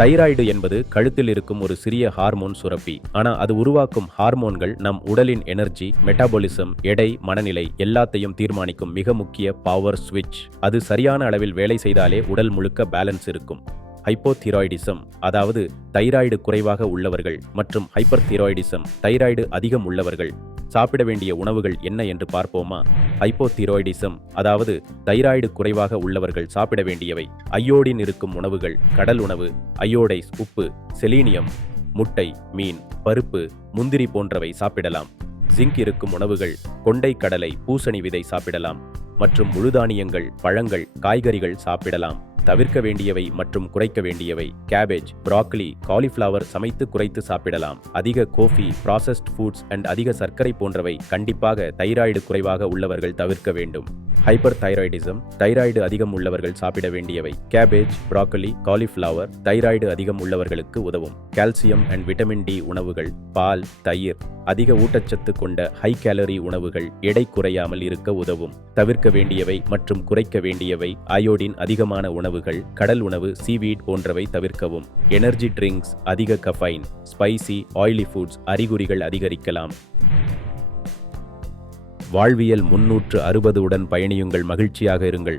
Thyroid என்பது கழுத்தில் இருக்கும் ஒரு சிறிய ஹார்மோன் சுரப்பி. ஆனா அது உருவாக்கும் ஹார்மோன்கள் நம் உடலின் எனர்ஜி, மெட்டாபாலிசம், எடை, மனநிலை எல்லாத்தையும் தீர்மானிக்கும் மிக முக்கிய பவர் ஸ்விட்ச். அது சரியான அளவில் வேலை செய்தாலே உடல் முழுக்க பேலன்ஸ் இருக்கும். ஹைப்போதிராய்டிசம், அதாவது தைராய்டு குறைவாக உள்ளவர்கள், மற்றும் ஹைப்பர் திராய்டிசம், தைராய்டு அதிகம் உள்ளவர்கள் சாப்பிட வேண்டிய உணவுகள் என்ன என்று பார்ப்போமா? ஹைப்போதிராய்டிசம், அதாவது தைராய்டு குறைவாக உள்ளவர்கள் சாப்பிட வேண்டியவை: அயோடின் இருக்கும் உணவுகள், கடல் உணவு, அயோடைஸ் உப்பு, செலீனியம், முட்டை, மீன், பருப்பு, முந்திரி போன்றவை சாப்பிடலாம். ஜிங்க் இருக்கும் உணவுகள்: கொண்டை கடலை, பூசணி விதை சாப்பிடலாம். மற்றும் முழுதானியங்கள், பழங்கள், காய்கறிகள் சாப்பிடலாம். தவிர்க்க வேண்டியவை மற்றும் குறைக்க வேண்டியவை: கேபேஜ், ப்ராக்கலி, காலிஃப்ளவர் சமைத்து குறைத்து சாப்பிடலாம். அதிக கோஃபி, ப்ராசஸ்ட் ஃபுட்ஸ் அண்ட் அதிக சர்க்கரை போன்றவை கண்டிப்பாக தைராய்டு குறைவாக உள்ளவர்கள் தவிர்க்க வேண்டும். ஹைப்பர் தைராய்டிசம், தைராய்டு அதிகம் உள்ளவர்கள் சாப்பிட வேண்டியவை: கேபேஜ், ப்ராக்கலி, காலிஃப்ளவர் தைராய்டு அதிகம் உள்ளவர்களுக்கு உதவும். கால்சியம் அண்ட் விட்டமின் டி உணவுகள்: பால், தயிர், அதிக ஊட்டச்சத்து கொண்ட ஹை கேலரி உணவுகள் எடை குறையாமல் இருக்க உதவும். தவிர்க்க வேண்டியவை மற்றும் குறைக்க வேண்டியவை: அயோடின் அதிகமான உணவுகள், கடல் உணவு, சீவீட் போன்றவை தவிர்க்கவும். எனர்ஜி ட்ரிங்க்ஸ்: அதிக கஃபைன், ஸ்பைசி, ஆயிலி ஃபுட்ஸ் அறிகுறிகள் அதிகரிக்கலாம். வாழ்வியல் 360 உடன் பயணியுங்கள், மகிழ்ச்சியாக இருங்கள்.